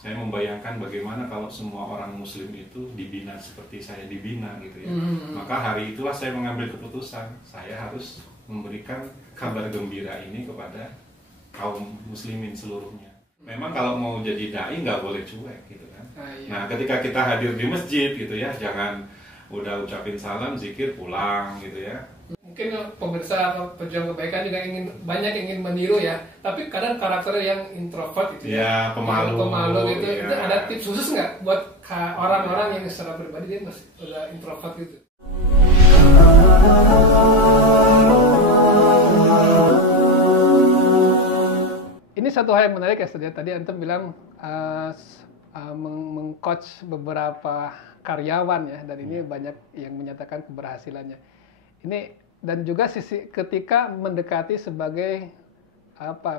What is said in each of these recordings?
Saya membayangkan bagaimana kalau semua orang muslim itu dibina seperti saya dibina gitu ya. Maka hari itulah saya mengambil keputusan, saya harus memberikan kabar gembira ini kepada kaum muslimin seluruhnya. Memang kalau mau jadi dai nggak boleh cuek gitu kan. Nah ketika kita hadir di masjid gitu ya, jangan udah ucapin salam, zikir, pulang gitu ya. Mungkin pemirsa pejuang kebaikan juga banyak ingin meniru ya, tapi kadang karakter yang introvert gitu ya, pemalu gitu, ya. Itu ada tips khusus nggak buat orang-orang yang secara pribadi dia masih udah introvert gitu? Ini satu hal yang menarik ya, tadi Antum bilang meng-coach beberapa karyawan ya, dan ini banyak yang menyatakan keberhasilannya. Ini dan juga sisi ketika mendekati sebagai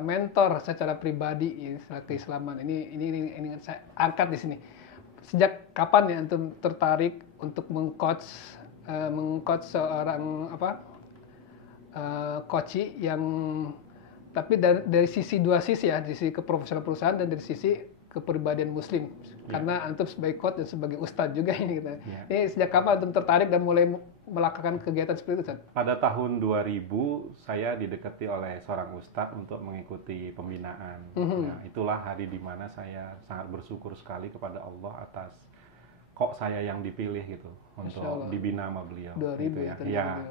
mentor secara pribadi keislaman. Ini saya angkat di sini. Sejak kapan ya Antum tertarik untuk meng-coach seorang coach yang tapi dari sisi dua sisi ya, dari sisi keprofesional perusahaan dan dari sisi kepribadian muslim. Karena Antum sebagai coach dan sebagai ustadz juga ini gitu. Ini sejak kapan Antum tertarik dan mulai melakukan kegiatan seperti itu, Ustaz? Pada tahun 2000 saya didekati oleh seorang ustadz untuk mengikuti pembinaan. Nah, itulah hari di mana saya sangat bersyukur sekali kepada Allah atas kok saya yang dipilih gitu untuk dibina sama beliau. 2000 gitu ya. Ya.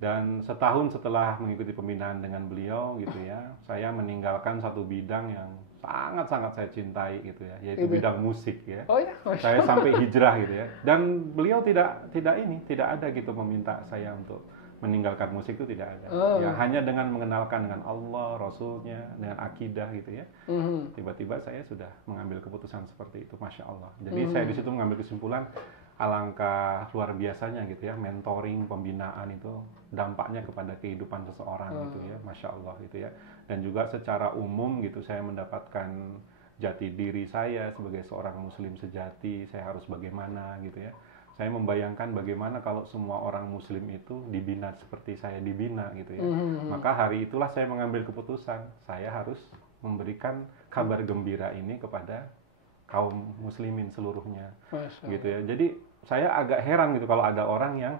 Dan setahun setelah mengikuti pembinaan dengan beliau gitu ya, saya meninggalkan satu bidang yang sangat-sangat saya cintai gitu ya, yaitu bidang musik ya. Oh ya, saya sampai hijrah gitu ya. Dan beliau tidak ada gitu meminta saya untuk meninggalkan musik, itu tidak ada. Ya hanya dengan mengenalkan dengan Allah, Rasulnya, dengan akidah gitu ya. Tiba-tiba saya sudah mengambil keputusan seperti itu, Masya Allah. Jadi saya di situ mengambil kesimpulan alangkah luar biasanya gitu ya, mentoring, pembinaan itu dampaknya kepada kehidupan seseorang gitu ya, Masya Allah gitu ya. Dan juga secara umum gitu saya mendapatkan jati diri saya sebagai seorang muslim sejati, saya harus bagaimana gitu ya. Saya membayangkan bagaimana kalau semua orang muslim itu dibina seperti saya dibina gitu ya. Maka hari itulah saya mengambil keputusan, saya harus memberikan kabar gembira ini kepada kaum muslimin seluruhnya gitu ya. Jadi saya agak heran gitu kalau ada orang yang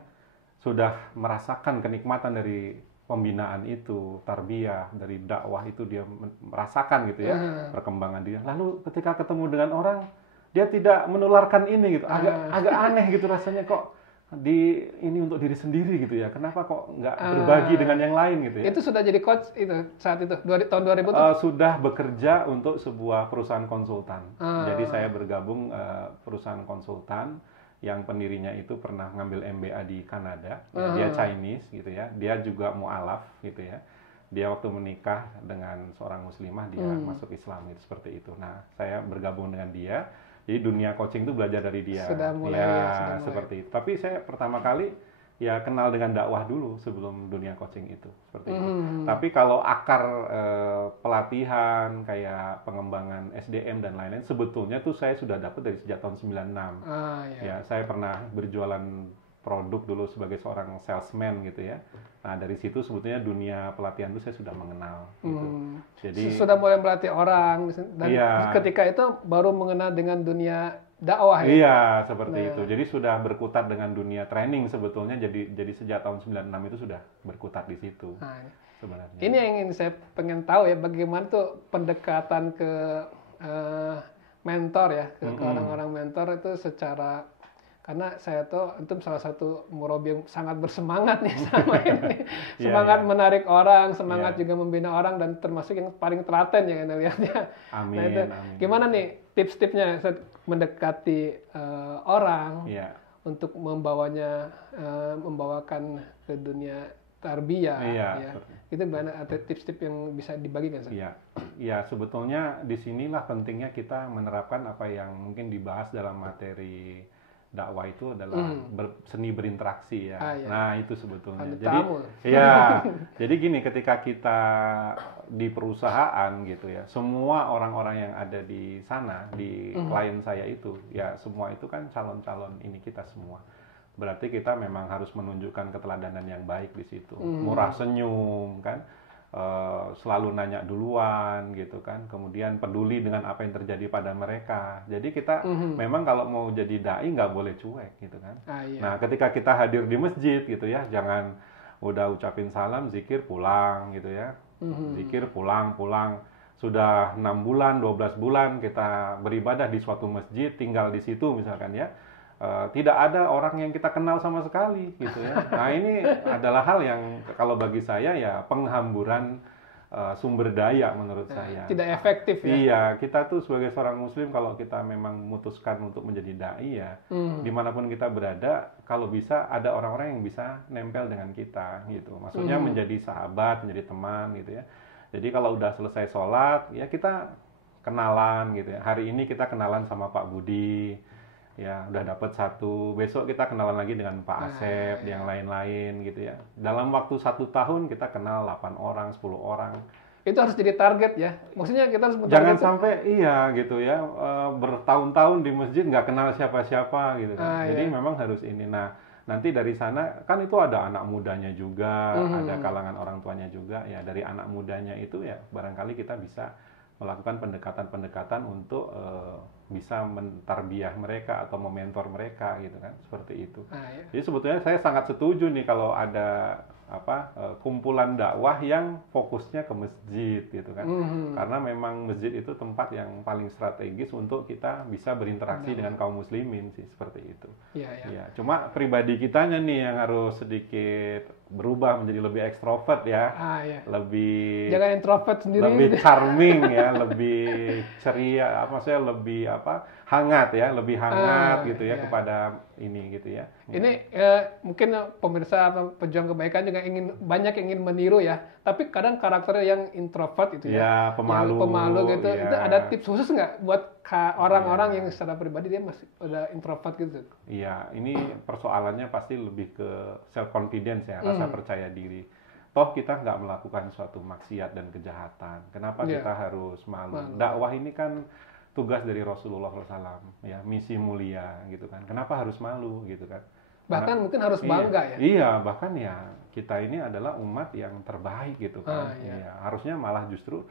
sudah merasakan kenikmatan dari pembinaan itu, tarbiyah, dari dakwah itu dia merasakan gitu ya, perkembangan dia. Lalu ketika ketemu dengan orang, dia tidak menularkan ini gitu. Agak aneh gitu rasanya, kok ini untuk diri sendiri gitu ya. Kenapa kok nggak berbagi dengan yang lain gitu ya. Itu sudah jadi coach itu saat itu tahun 2000 tuh? Sudah bekerja untuk sebuah perusahaan konsultan. Jadi saya bergabung perusahaan konsultan yang pendirinya itu pernah ngambil MBA di Kanada. Dia Chinese gitu ya. Dia juga mu'alaf gitu ya. Dia waktu menikah dengan seorang muslimah, dia masuk Islam gitu, seperti itu. Nah, saya bergabung dengan dia. Jadi dunia coaching itu belajar dari dia. Sudah mulai. Seperti itu. Tapi saya pertama kali ya kenal dengan dakwah dulu sebelum dunia coaching itu, seperti itu. Tapi kalau akar pelatihan kayak pengembangan SDM dan lain-lain, sebetulnya tuh saya sudah dapat dari sejak tahun 96. Ya, saya pernah berjualan produk dulu sebagai seorang salesman gitu ya. Nah, dari situ sebetulnya dunia pelatihan itu saya sudah mengenal gitu. Jadi sudah mulai melatih orang dan ketika itu baru mengenal dengan dunia dakwah ya. Iya, seperti itu. Jadi sudah berkutat dengan dunia training sebetulnya. Jadi sejak tahun 96 itu sudah berkutat di situ. Sebenarnya. Ini yang ingin saya pengen tahu ya, bagaimana tuh pendekatan ke mentor ya, ke orang-orang mentor itu secara, karena saya tuh Antum salah satu murabi yang sangat bersemangat nih sama ini. Semangat menarik orang, semangat juga membina orang, dan termasuk yang paling telaten ya Anda lihatnya. Amin, nah, itu amin. Gimana nih tips-tipsnya mendekati orang untuk membawakan ke dunia tarbiyah ya. Itu ada tips-tips yang bisa dibagikan? Iya, sebetulnya disinilah pentingnya kita menerapkan apa yang mungkin dibahas dalam materi dakwah itu adalah seni berinteraksi ya. Nah, itu sebetulnya. Jadi gini, ketika kita di perusahaan gitu ya, semua orang-orang yang ada di sana, di klien saya itu, ya semua itu kan calon-calon ini kita semua. Berarti kita memang harus menunjukkan keteladanan yang baik di situ. Murah senyum kan, selalu nanya duluan gitu kan, kemudian peduli dengan apa yang terjadi pada mereka. Jadi kita memang kalau mau jadi dai nggak boleh cuek gitu kan. Iya. Nah ketika kita hadir di masjid gitu ya, jangan udah ucapin salam, zikir pulang gitu ya, zikir pulang. Sudah 6 bulan, 12 bulan kita beribadah di suatu masjid, tinggal di situ misalkan ya. Tidak ada orang yang kita kenal sama sekali gitu ya. Nah ini adalah hal yang kalau bagi saya ya penghamburan sumber daya menurut saya. Tidak efektif ya. Iya, kita tuh sebagai seorang muslim kalau kita memang memutuskan untuk menjadi dai ya, dimanapun kita berada, kalau bisa ada orang-orang yang bisa nempel dengan kita gitu. Maksudnya menjadi sahabat, menjadi teman gitu ya. Jadi kalau udah selesai sholat ya kita kenalan gitu ya. Hari ini kita kenalan sama Pak Budi. Ya, udah dapat satu, besok kita kenalan lagi dengan Pak Asep, yang lain-lain gitu ya. Dalam waktu 1 tahun kita kenal 8 orang, 10 orang. Itu harus jadi target ya. Maksudnya kita harus jangan sampai iya gitu ya, bertahun-tahun di masjid nggak kenal siapa-siapa gitu kan. Jadi memang harus ini. Nah, nanti dari sana kan itu ada anak mudanya juga, ada kalangan orang tuanya juga ya. Dari anak mudanya itu ya barangkali kita bisa melakukan pendekatan-pendekatan untuk bisa mentarbiah mereka atau mementor mereka gitu kan, seperti itu. Jadi sebetulnya saya sangat setuju nih kalau ada kumpulan dakwah yang fokusnya ke masjid gitu kan. Karena memang masjid itu tempat yang paling strategis untuk kita bisa berinteraksi dengan kaum muslimin sih, seperti itu. Ya, cuma pribadi kitanya nih yang harus sedikit berubah menjadi lebih ekstrovert ya. Lebih jangan introvert sendiri. Lebih charming ya, lebih ceria, maksudnya lebih hangat ya, lebih hangat gitu ya kepada ini gitu ya. Ini mungkin pemirsa atau pejuang kebaikan juga banyak ingin meniru ya, tapi kadang karakternya yang introvert itu ya, pemalu gitu. Itu ada tips khusus nggak buat orang-orang yang secara pribadi dia masih udah introvert gitu? Iya, ini persoalannya pasti lebih ke self confidence ya, rasa percaya diri. Toh kita nggak melakukan suatu maksiat dan kejahatan, kenapa kita harus malu? Dakwah ini kan tugas dari Rasulullah SAW, ya, misi mulia gitu kan. Kenapa harus malu gitu kan? Bahkan mungkin harus bangga ya. Iya, bahkan ya kita ini adalah umat yang terbaik gitu kan. Harusnya malah justru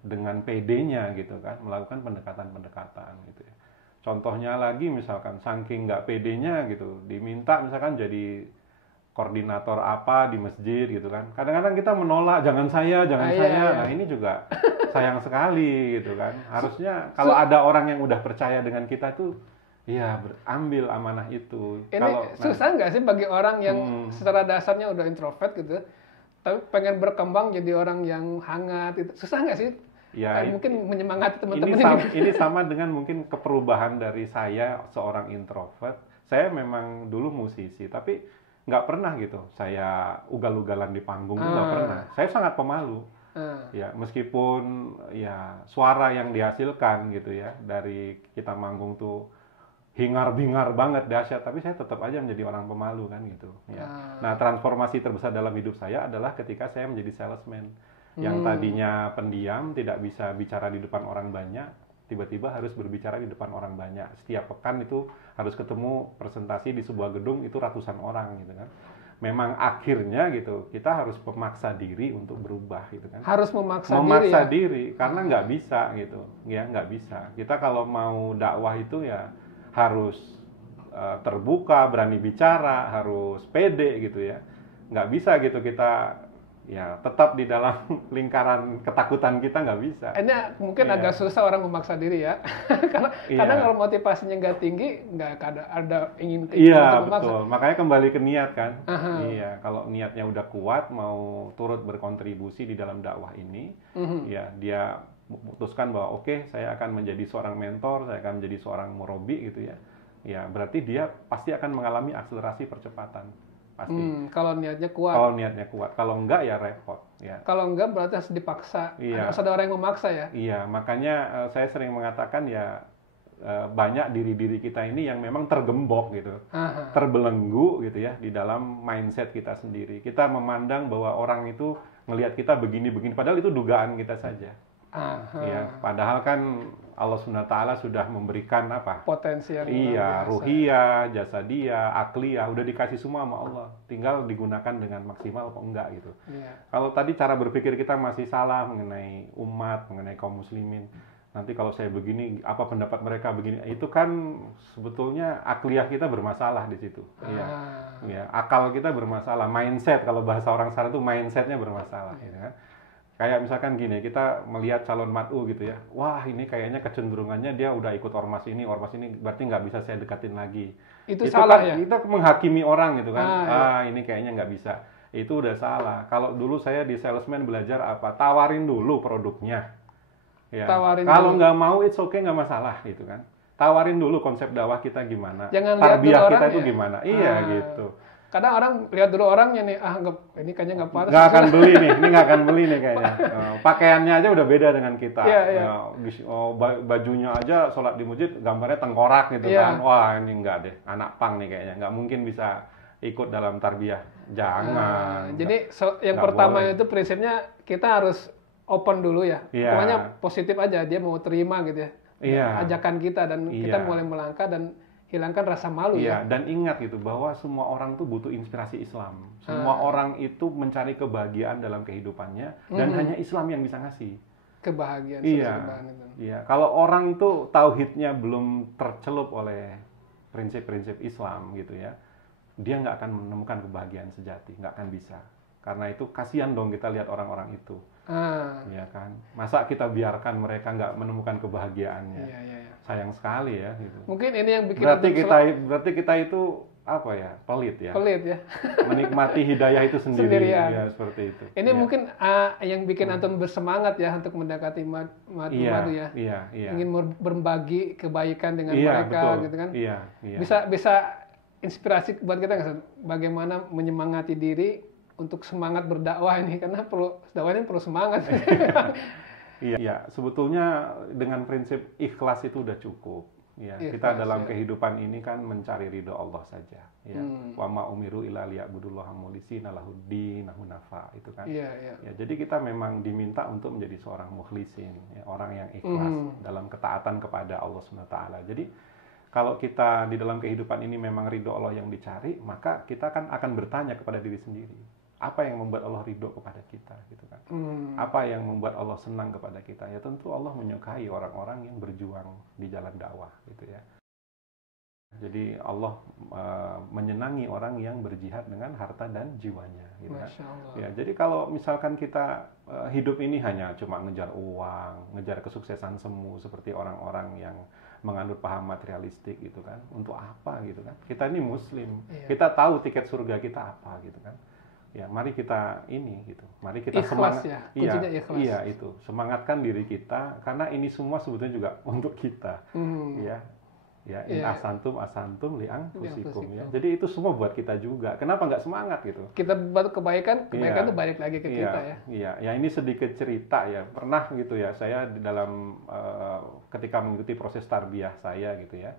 dengan PD-nya gitu kan, melakukan pendekatan-pendekatan gitu ya. Contohnya lagi misalkan saking nggak PD-nya gitu, diminta misalkan jadi koordinator apa di masjid gitu kan. Kadang-kadang kita menolak, jangan saya. Nah, ini juga sayang sekali gitu kan. Harusnya kalau ada orang yang udah percaya dengan kita tuh ya ambil amanah itu. Ini susah nggak sih bagi orang yang secara dasarnya udah introvert gitu, tapi pengen berkembang jadi orang yang hangat itu. Susah nggak sih? Ya, mungkin menyemangati teman-teman ini sama dengan mungkin keperubahan dari saya seorang introvert. Saya memang dulu musisi, tapi nggak pernah gitu saya ugal-ugalan di panggung, nggak pernah. Saya sangat pemalu. Ya, meskipun ya suara yang dihasilkan gitu ya dari kita manggung tuh hingar-bingar banget dahsyat, tapi saya tetap aja menjadi orang pemalu kan gitu ya. Nah, transformasi terbesar dalam hidup saya adalah ketika saya menjadi salesman. Yang tadinya pendiam, tidak bisa bicara di depan orang banyak, tiba-tiba harus berbicara di depan orang banyak. Setiap pekan itu harus ketemu presentasi di sebuah gedung itu ratusan orang gitu kan. Memang akhirnya gitu kita harus memaksa diri untuk berubah gitu kan. Harus memaksa diri karena nggak bisa gitu ya, nggak bisa. Kita kalau mau dakwah itu ya harus terbuka, berani bicara, harus pede gitu ya. Nggak bisa gitu kita ya tetap di dalam lingkaran ketakutan kita, nggak bisa. Ini mungkin agak susah orang memaksa diri ya. Karena kadang kalau motivasinya nggak tinggi, nggak ada ingin untuk memaksa. Betul. Makanya kembali ke niat kan. Iya, kalau niatnya udah kuat mau turut berkontribusi di dalam dakwah ini, ya dia memutuskan bahwa oke, saya akan menjadi seorang mentor, saya akan menjadi seorang murabi gitu ya. Ya, berarti dia pasti akan mengalami akselerasi percepatan. Pasti. Kalau niatnya kuat. Kalau enggak ya repot. Ya. Kalau enggak berarti harus dipaksa. Harus ada orang yang memaksa ya. Iya, makanya saya sering mengatakan ya banyak diri-diri kita ini yang memang tergembok gitu, terbelenggu gitu ya di dalam mindset kita sendiri. Kita memandang bahwa orang itu ngelihat kita begini-begini, padahal itu dugaan kita saja. Ya, padahal kan Allah SWT sudah memberikan apa? Potensi yang Iya, luar biasa. ruhiyah, jasadiyah, akliyah, udah dikasih semua sama Allah. Tinggal digunakan dengan maksimal apa enggak gitu. Iya. Kalau tadi cara berpikir kita masih salah mengenai umat, mengenai kaum muslimin. Nanti kalau saya begini, apa pendapat mereka begini? Itu kan sebetulnya akliyah kita bermasalah di situ. Iya. Ya, akal kita bermasalah, mindset kalau bahasa orang sekarang itu mindsetnya bermasalah, gitu kan. Kayak misalkan gini, kita melihat calon mad'u gitu ya, wah ini kayaknya kecenderungannya dia udah ikut ormas ini berarti nggak bisa saya dekatin lagi. Itu salah kan, ya? Kita menghakimi orang gitu kan, iya. ini kayaknya nggak bisa. Itu udah salah. Kalau dulu saya di salesman belajar apa, tawarin dulu produknya. Ya. Kalau nggak mau, it's okay, nggak masalah gitu kan. Tawarin dulu konsep dakwah kita gimana, tarbiyah kita itu gimana, iya gitu. Kadang orang lihat dulu orangnya nih, ini kayaknya nggak pantas. Nggak akan beli nih, ini nggak akan beli nih kayaknya. Pakaiannya aja udah beda dengan kita. Bajunya aja sholat di masjid gambarnya tengkorak gitu kan. Wah ini nggak deh, anak pang nih kayaknya. Nggak mungkin bisa ikut dalam tarbiyah. Jangan. Jadi yang pertama boleh. Itu prinsipnya kita harus open dulu ya. Pokoknya positif aja, dia mau terima gitu ya. Ajakan kita dan kita mulai melangkah dan hilangkan rasa malu ya. Dan ingat gitu bahwa semua orang tuh butuh inspirasi Islam. Semua orang itu mencari kebahagiaan dalam kehidupannya dan hanya Islam yang bisa ngasih kebahagiaan. Iya. Kalau orang tuh tauhidnya belum tercelup oleh prinsip-prinsip Islam gitu ya, dia nggak akan menemukan kebahagiaan sejati, nggak akan bisa. Karena itu kasihan dong kita lihat orang-orang itu. Ya kan, masa kita biarkan mereka nggak menemukan kebahagiaannya? Iya. Sayang sekali ya. Gitu. Mungkin ini yang bikin berarti kita itu apa ya, pelit ya. Menikmati hidayah itu sendiri. Ya seperti itu. Ini mungkin yang bikin antum bersemangat ya untuk mendekati madu ya. Iya. Ingin berbagi kebaikan dengan mereka, betul. Gitu kan? Iya. Bisa inspirasi buat kita nggak? Bagaimana menyemangati diri untuk semangat berdakwah ini, karena dakwahnya perlu semangat. Iya, sebetulnya dengan prinsip ikhlas itu udah cukup. Ya, kita dalam kehidupan ini kan mencari ridho Allah saja. Ya, wa ma umiru illa liya'budullaha mukhlishina lahuddin hunafa itu kan. Ya, jadi kita memang diminta untuk menjadi seorang mukhlisin, ya, orang yang ikhlas dalam ketaatan kepada Allah SWT. Jadi kalau kita di dalam kehidupan ini memang ridho Allah yang dicari, maka kita kan akan bertanya kepada diri sendiri. Apa yang membuat Allah ridho kepada kita gitu kan? Apa yang membuat Allah senang kepada kita? Ya tentu Allah menyukai orang-orang yang berjuang di jalan dakwah gitu ya. Jadi Allah menyenangi orang yang berjihad dengan harta dan jiwanya gitu kan. Ya, jadi kalau misalkan kita hidup ini hanya cuma ngejar uang, ngejar kesuksesan semu seperti orang-orang yang menganut paham materialistik gitu kan. Untuk apa gitu kan? Kita ini muslim. Kita tahu tiket surga kita apa gitu kan. Ya, mari kita mari kita ikhlas ya, kuncinya ikhlas. Iya itu, semangatkan diri kita karena ini semua sebetulnya juga untuk kita, in asantum li'anfusikum ya. Jadi itu semua buat kita juga. Kenapa nggak semangat gitu? Kita buat kebaikan itu balik lagi ke kita ya. Iya, ya ini sedikit cerita ya. Pernah gitu ya, saya di dalam ketika mengikuti proses tarbiyah saya gitu ya.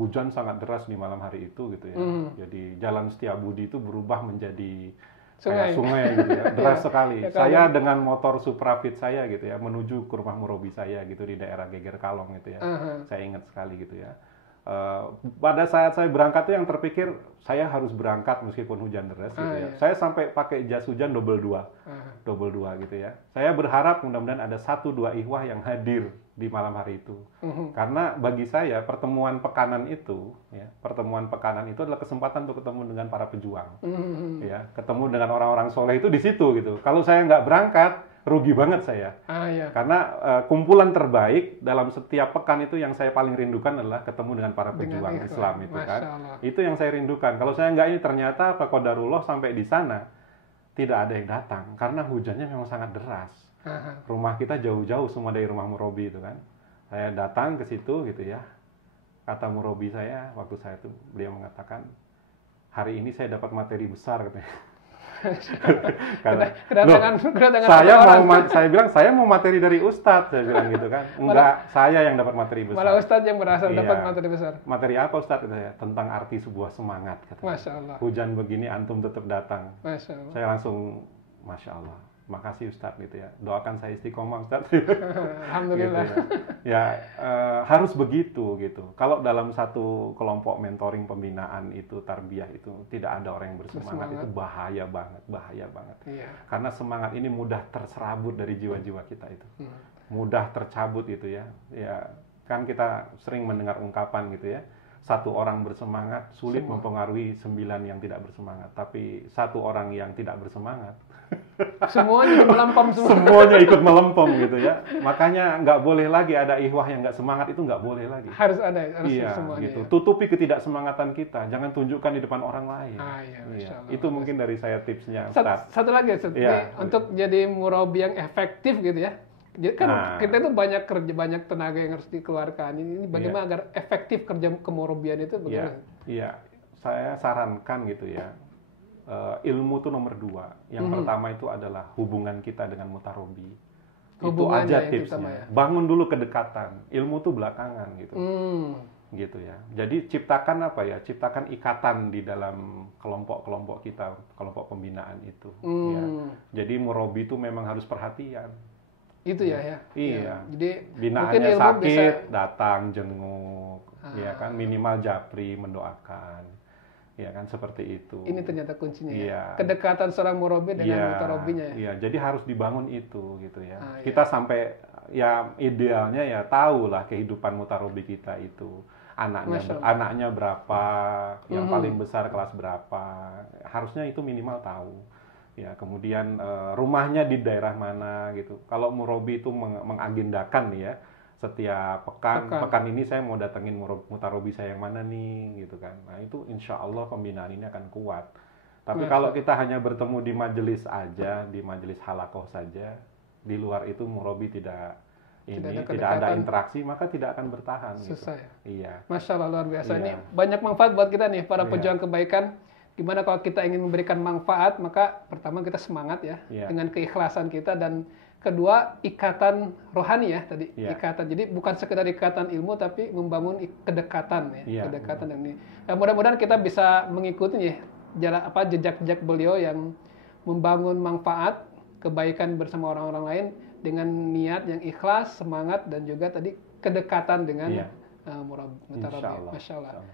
Hujan sangat deras di malam hari itu gitu ya. Jadi jalan Setiabudi itu berubah menjadi sungai gitu ya. Deras sekali. Saya dengan motor Suprafit saya gitu ya menuju ke rumah murobi saya gitu di daerah Geger Kalong gitu ya. Saya ingat sekali gitu ya. Pada saat saya berangkat itu yang terpikir saya harus berangkat meskipun hujan deras gitu ya. Saya sampai pakai jas hujan double dua gitu ya. Saya berharap mudah-mudahan ada 1-2 ikhwah yang hadir di malam hari itu. Karena bagi saya pertemuan pekanan itu adalah kesempatan untuk ketemu dengan para pejuang. Ya, ketemu dengan orang-orang soleh itu di situ gitu. Kalau saya nggak berangkat, rugi banget saya. Karena kumpulan terbaik dalam setiap pekan itu yang saya paling rindukan adalah ketemu dengan para pejuang Islam itu kan. Itu yang saya rindukan. Kalau saya nggak ini ternyata qadarullah sampai di sana tidak ada yang datang karena hujannya memang sangat deras. Rumah kita jauh-jauh semua dari rumah murobi itu kan. Saya datang ke situ gitu ya. Kata murobi saya waktu saya itu beliau mengatakan hari ini saya dapat materi besar katanya. Kedatangan saya bilang saya mau materi dari Ustadz, saya bilang gitu kan. Enggak, saya yang dapat materi besar. Malah Ustadz yang berasal dapat materi besar. Materi apa Ustadz? Katanya tentang arti sebuah semangat katanya. Masya Allah. Hujan begini antum tetap datang. Masya Allah. Saya langsung Masya Allah. makasih Ustadz gitu ya, doakan saya istiqomah Ustadz. Alhamdulillah. Gitu ya, harus begitu gitu. Kalau dalam satu kelompok mentoring pembinaan itu tarbiyah itu tidak ada orang yang bersemangat. Itu bahaya banget. Iya. Karena semangat ini mudah terserabut dari jiwa-jiwa kita itu, mudah tercabut gitu ya. Ya kan kita sering mendengar ungkapan gitu ya. Satu orang bersemangat sulit mempengaruhi 9 yang tidak bersemangat, tapi satu orang yang tidak bersemangat semuanya melempem semua. Semuanya ikut melempem gitu ya. Makanya nggak boleh lagi ada ikhwah yang nggak semangat, itu nggak boleh lagi. Harus iya, semuanya. Gitu. Ya. Tutupi ketidaksemangatan kita, jangan tunjukkan di depan orang lain. Iya. Itu mungkin dari saya tipsnya. Satu lagi Ustaz, untuk jadi murabi yang efektif gitu ya. Jadi kan kita itu banyak tenaga yang harus dikeluarkan. Ini bagaimana agar efektif kerja kemurabian itu bagaimana? Iya. Saya sarankan gitu ya. Ilmu itu nomor 2. Yang pertama itu adalah hubungan kita dengan mutarobi. Itu aja tipsnya. Ya? Bangun dulu kedekatan. Ilmu itu belakangan gitu. Gitu ya. Jadi ciptakan apa ya? Ciptakan ikatan di dalam kelompok-kelompok kita, kelompok pembinaan itu. Ya. Jadi murabi itu memang harus perhatian. Itu ya. Iya. Jadi binaannya sakit, datang jenguk, ya kan, minimal japri, mendoakan, ya kan, seperti itu. Ini ternyata kuncinya. Iya. Ya. Kedekatan seorang murabi dengan mutarobinya. Ya. Iya. Jadi harus dibangun itu, gitu ya. Kita sampai ya idealnya ya tahulah kehidupan mutarobi kita itu. Anaknya berapa, yang paling besar kelas berapa, harusnya itu minimal tahu. Ya, kemudian rumahnya di daerah mana gitu. Kalau murabi itu mengagendakan ya, setiap pekan ini saya mau datengin mutarobi saya yang mana nih gitu kan. Nah itu insya Allah pembinaan ini akan kuat. Tapi kalau kita hanya bertemu di majelis aja, di majelis halakoh saja, di luar itu murabi tidak ada interaksi, maka tidak akan bertahan. Susah gitu. Ya? Iya. Masya Allah, luar biasa. Ini banyak manfaat buat kita nih para pejuang kebaikan. Gimana kalau kita ingin memberikan manfaat, maka pertama kita semangat ya, dengan keikhlasan kita, dan kedua ikatan rohani ya tadi, ikatan. Jadi bukan sekedar ikatan ilmu, tapi membangun kedekatan ya, kedekatan ini. Nah, mudah-mudahan kita bisa mengikuti ya jejak-jejak beliau yang membangun manfaat kebaikan bersama orang-orang lain dengan niat yang ikhlas, semangat, dan juga tadi kedekatan dengan mutarobi. Masya Allah.